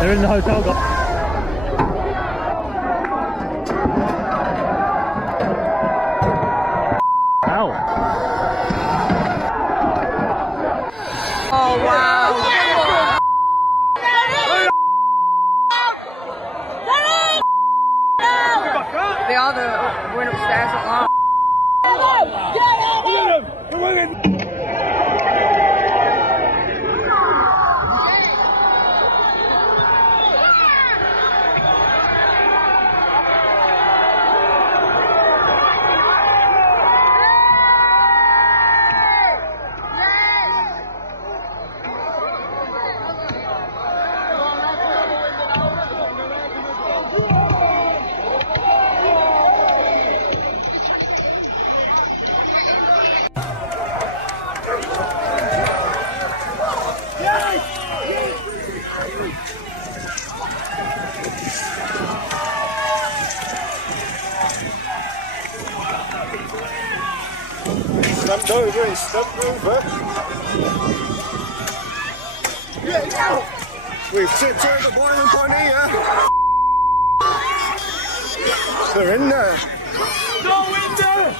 They're in the hotel, guys. Oh wow! The other went upstairs at last. Stumped over, he's stumped over. We've tiptoed the boiling point here. They're in there. Go in there!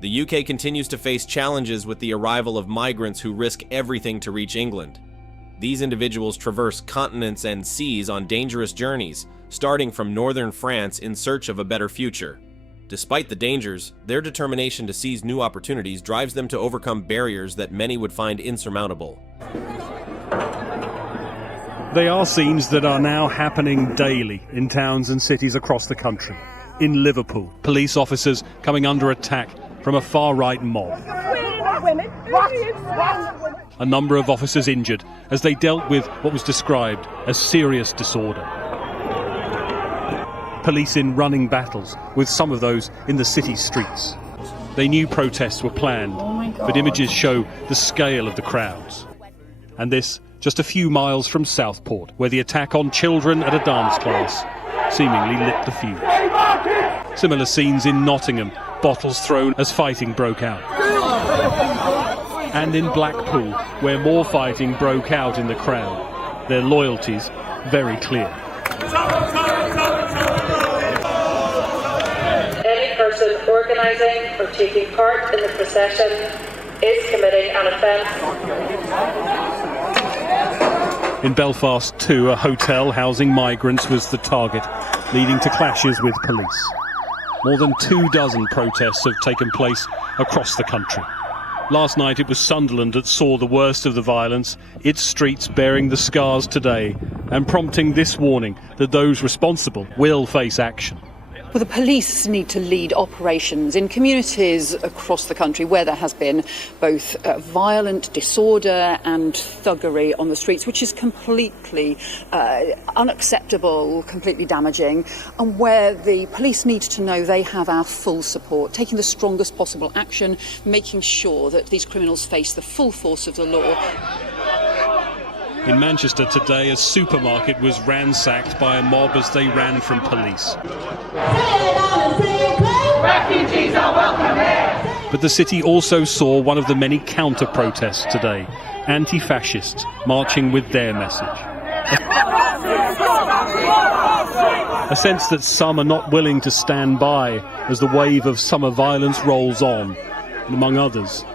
The UK continues to face challenges with the arrival of migrants who risk everything to reach England. These individuals traverse continents and seas on dangerous journeys, starting from northern France in search of a better future. Despite the dangers, their determination to seize new opportunities drives them to overcome barriers that many would find insurmountable. They are scenes that are now happening daily in towns and cities across the country. In Liverpool, police officers coming under attack from a far-right mob. A number of officers injured as they dealt with what was described as serious disorder. Police in running battles with some of those in the city streets. They knew protests were planned, but images show the scale of the crowds. And this just a few miles from Southport, where the attack on children at a dance class seemingly lit the fuse. Similar scenes in Nottingham, bottles thrown as fighting broke out. And in Blackpool, where more fighting broke out in the crowd. Their loyalties very clear. Any person organising or taking part in the procession is committing an offence. In Belfast too, a hotel housing migrants was the target, leading to clashes with police. More than 24 protests have taken place across the country. Last night it was Sunderland that saw the worst of the violence, its streets bearing the scars today, and prompting this warning that those responsible will face action. Well, the police need to lead operations in communities across the country where there has been both violent disorder and thuggery on the streets, which is completely unacceptable, completely damaging, and where the police need to know they have our full support, taking the strongest possible action, making sure that these criminals face the full force of the law. In Manchester today, a supermarket was ransacked by a mob as they ran from police. Refugees are welcome here. But the city also saw one of the many counter-protests today, anti-fascists marching with their message. A sense that some are not willing to stand by as the wave of summer violence rolls on, and among others,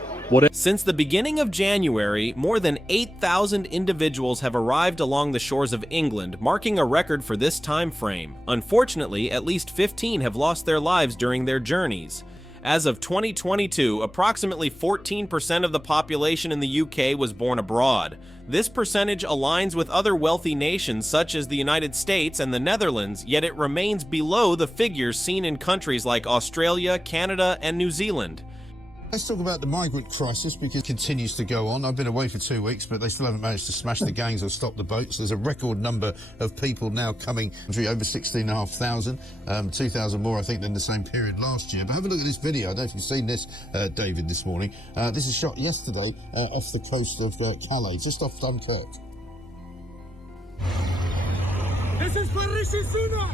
since the beginning of January, more than 8,000 individuals have arrived along the shores of England, marking a record for this time frame. Unfortunately, at least 15 have lost their lives during their journeys. As of 2022, approximately 14% of the population in the UK was born abroad. This percentage aligns with other wealthy nations such as the United States and the Netherlands, yet it remains below the figures seen in countries like Australia, Canada, and New Zealand. Let's talk about the migrant crisis, because it continues to go on. I've been away for 2 weeks, but they still haven't managed to smash the gangs or stop the boats. There's a record number of people now coming, over 16,500, 2,000 more, I think, than the same period last year. But have a look at this video. I don't know if you've seen this, David, this morning. This is shot yesterday off the coast of Calais, just off Dunkirk. This is for Rishi Sunak.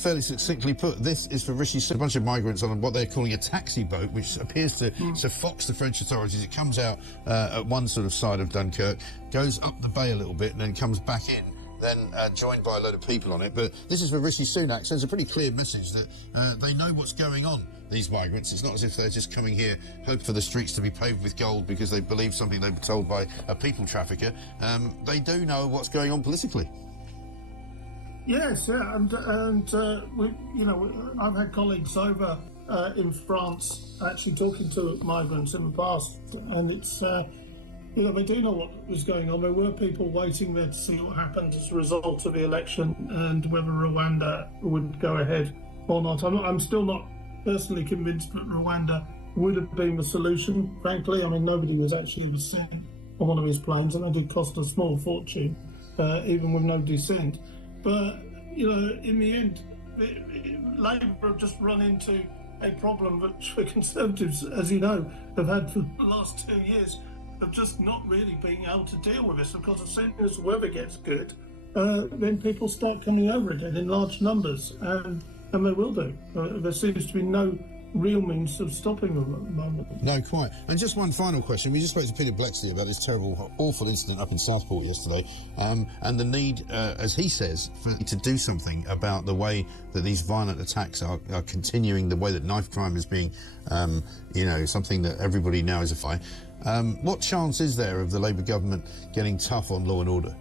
Fairly succinctly put, this is for Rishi Sunak. A bunch of migrants on what they're calling a taxi boat, which appears to fox the French authorities. It comes out at one sort of side of Dunkirk, goes up the bay a little bit, and then comes back in, then joined by a load of people on it. But this is for Rishi Sunak, so it's a pretty clear message that they know what's going on, these migrants. It's not as if they're just coming here, hope for the streets to be paved with gold because they believe something they were told by a people trafficker. They do know what's going on politically. Yes, yeah, and I've had colleagues over in France actually talking to migrants in the past, and it's, they do know what was going on. There were people waiting there to see what happened as a result of the election and whether Rwanda would go ahead or not. I'm still not personally convinced that Rwanda would have been the solution, frankly. I mean, nobody was actually seen on one of his planes, and they did cost a small fortune, even with no dissent. But, in the end, Labour have just run into a problem which the Conservatives, as you know, have had for the last 2 years, of just not really being able to deal with this. Because as soon as the weather gets good, then people start coming over again in large numbers, and they will do. There seems to be no real means of stopping them at the moment. No, quite. And just one final question. We just spoke to Peter Blexley about this terrible, awful incident up in Southport yesterday, and the need, as he says, to do something about the way that these violent attacks are continuing, the way that knife crime is being, something that everybody now is a fight. What chance is there of the Labour government getting tough on law and order?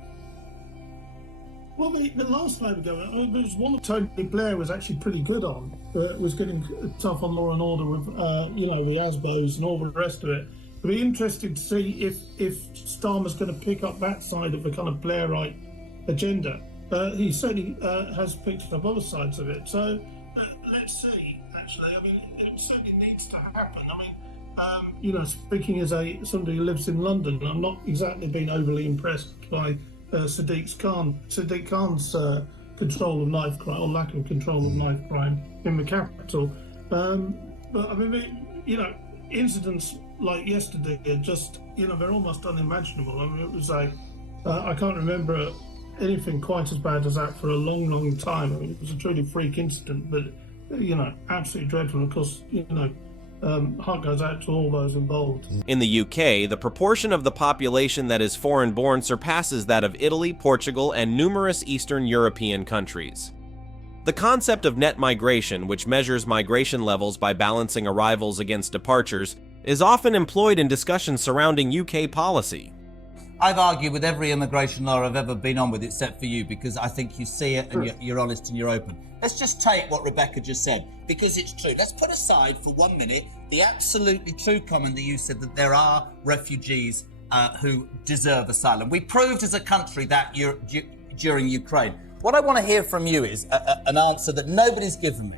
Well, the last Labour government, there was one that Tony Blair was actually pretty good on, was getting tough on law and order with, the ASBOs and all the rest of it. It'll be interesting to see if Starmer's going to pick up that side of the kind of Blairite agenda. He certainly has picked up other sides of it. So let's see, actually. I mean, it certainly needs to happen. I mean, speaking as somebody who lives in London, I'm not exactly been overly impressed by Sadiq Khan's control of knife crime, or lack of control of knife crime in the capital. But I mean, incidents like yesterday are just, they're almost unimaginable. I mean, it was I can't remember anything quite as bad as that for a long, long time. I mean, it was a truly freak incident, but absolutely dreadful. Of course, heart goes out to all those involved. In the UK, the proportion of the population that is foreign-born surpasses that of Italy, Portugal, and numerous Eastern European countries. The concept of net migration, which measures migration levels by balancing arrivals against departures, is often employed in discussions surrounding UK policy. I've argued with every immigration law I've ever been on with, except for you, because I think you see it and you're honest and you're open. Let's just take what Rebecca just said, because it's true. Let's put aside for 1 minute the absolutely true comment that you said, that there are refugees who deserve asylum. We proved as a country that during Ukraine. What I want to hear from you is an answer that nobody's given me.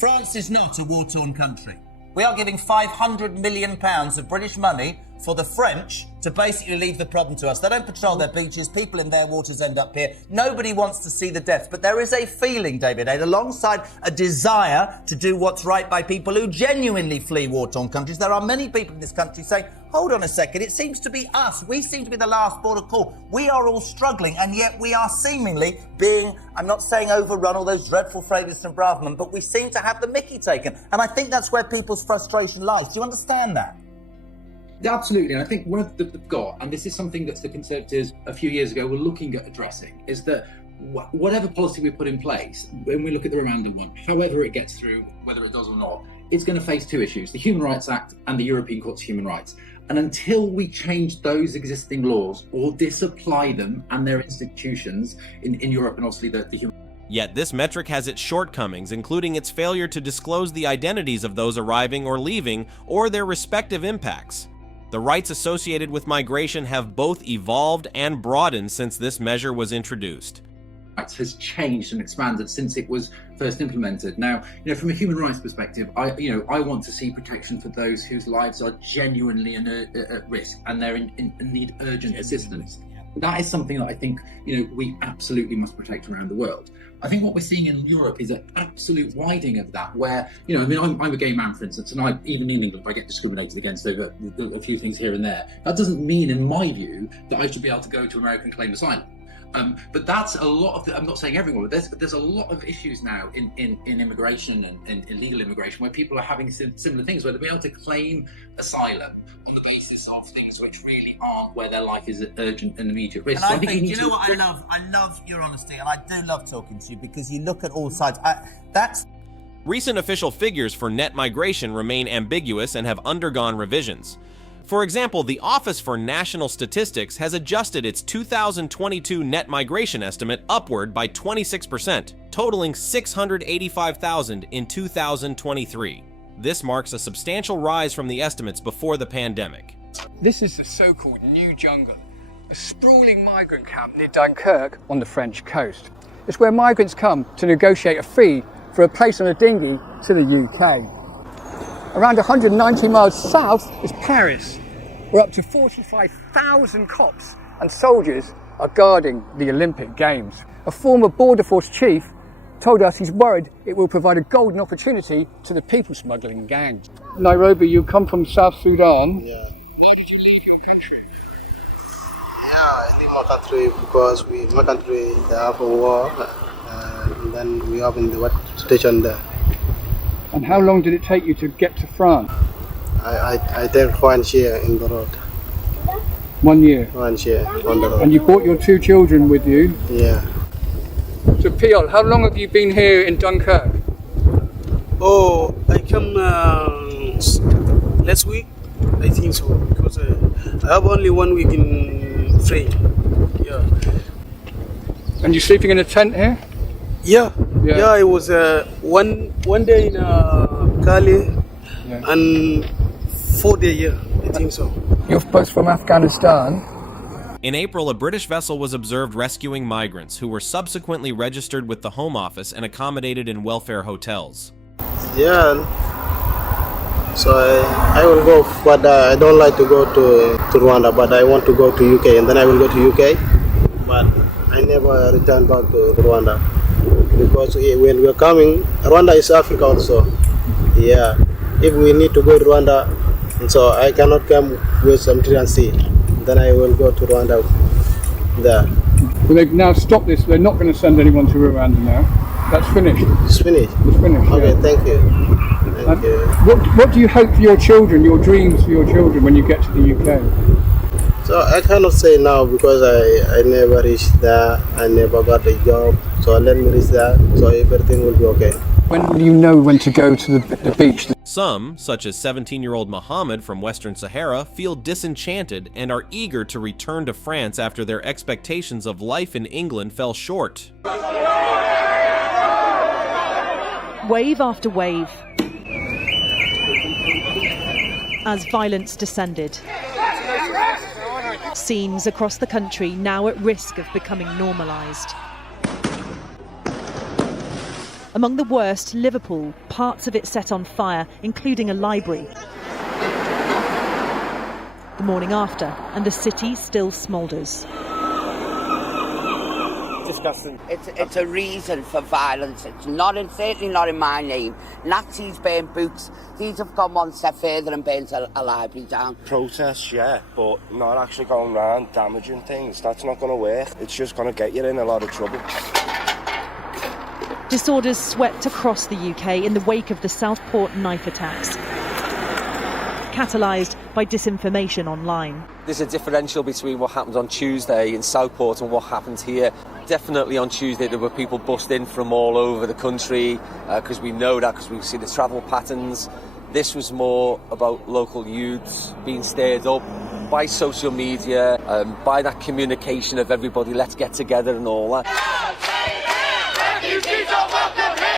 France is not a war-torn country. We are giving £500 million of British money for the French to basically leave the problem to us. They don't patrol their beaches, people in their waters end up here. Nobody wants to see the deaths, but there is a feeling, David, alongside a desire to do what's right by people who genuinely flee war-torn countries. There are many people in this country saying, hold on a second, it seems to be us. We seem to be the last port of call. We are all struggling, and yet we are seemingly being, I'm not saying overrun, all those dreadful phrases from Braverman, but we seem to have the mickey taken. And I think that's where people's frustration lies. Do you understand that? Absolutely, and I think one of the they've got, and this is something that the Conservatives a few years ago were looking at addressing, is that whatever policy we put in place, when we look at the Rwanda one, however it gets through, whether it does or not, it's going to face two issues, the Human Rights Act and the European Court of Human Rights. And until we change those existing laws or disapply them and their institutions in Europe, and obviously the human. Yet this metric has its shortcomings, including its failure to disclose the identities of those arriving or leaving, or their respective impacts. The rights associated with migration have both evolved and broadened since this measure was introduced. rights has changed and expanded since it was first implemented. Now, from a human rights perspective, I want to see protection for those whose lives are genuinely at risk and they're in need urgent assistance. That is something that I think, we absolutely must protect around the world. I think what we're seeing in Europe is an absolute widening of that, where, I'm a gay man, for instance, and even in England, I get discriminated against over a few things here and there. That doesn't mean, in my view, that I should be able to go to America and claim asylum. But that's a lot of I'm not saying everyone, but there's a lot of issues now in immigration and in illegal immigration where people are having similar things, where they'll be able to claim asylum on the basis of things which really aren't where their life is at urgent and immediate risk. And so I think you know what I love? I love your honesty, and I do love talking to you because you look at all sides. Recent official figures for net migration remain ambiguous and have undergone revisions. For example, the Office for National Statistics has adjusted its 2022 net migration estimate upward by 26%, totaling 685,000 in 2023. This marks a substantial rise from the estimates before the pandemic. This is the so-called New Jungle, a sprawling migrant camp near Dunkirk on the French coast. It's where migrants come to negotiate a fee for a place on a dinghy to the UK. Around 190 miles south is Paris, where up to 45,000 cops and soldiers are guarding the Olympic Games. A former Border Force chief told us he's worried it will provide a golden opportunity to the people smuggling gangs. Nairobi, you come from South Sudan. Yeah. Why did you leave your country? Yeah, I leave my country because my country they have a war, and then we have in the wet station there. And how long did it take you to get to France? I take 1 year in the road. 1 year? 1 year on the road. And you brought your 2 children with you? Yeah. So Piol, how long have you been here in Dunkirk? Oh, I came last week, I think so, because I have only 1 week in France. Yeah. And you're sleeping in a tent here? Yeah. I was one day in Cali and 4 days here, I think so. You're both from Afghanistan? In April, a British vessel was observed rescuing migrants who were subsequently registered with the Home Office and accommodated in welfare hotels. Yeah, so I will go, but I don't like to go to Rwanda, but I want to go to UK, and then I will go to UK, but I never return back to Rwanda, because when we're coming, Rwanda is Africa also. Yeah, if we need to go to Rwanda, so I cannot come with some Sea. Then I will go to Rwanda there. Well, they've now stopped this. They're not going to send anyone to Rwanda now. That's finished. It's finished? It's finished, okay, yeah. Thank you. Thank you. What do you hope for your children, your dreams for your children when you get to the UK? So I cannot say now because I never reached there. I never got a job. So let me reach there, so everything will be okay. When do you know when to go to the beach? Some, such as 17-year-old Mohammed from Western Sahara, feel disenchanted and are eager to return to France after their expectations of life in England fell short. Wave after wave, as violence descended. Scenes across the country now at risk of becoming normalised. Among the worst, Liverpool, parts of it set on fire, including a library. The morning after, and the city still smoulders. Disgusting. It's a reason for violence. It's not certainly not in my name. Nazis burn books. These have gone one step further and burnt a library down. Protests, yeah, but not actually going around damaging things. That's not going to work. It's just going to get you in a lot of trouble. Disorders swept across the UK in the wake of the Southport knife attacks, catalysed by disinformation online. There's a differential between what happened on Tuesday in Southport and what happened here. Definitely on Tuesday there were people bussed in from all over the country because we know that, because we see the travel patterns. This was more about local youths being stirred up by social media, by that communication of everybody, let's get together and all that.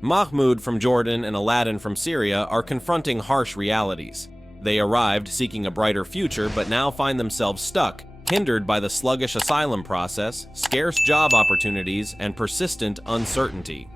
Mahmoud from Jordan and Aladdin from Syria are confronting harsh realities. They arrived seeking a brighter future, but now find themselves stuck, hindered by the sluggish asylum process, scarce job opportunities, and persistent uncertainty.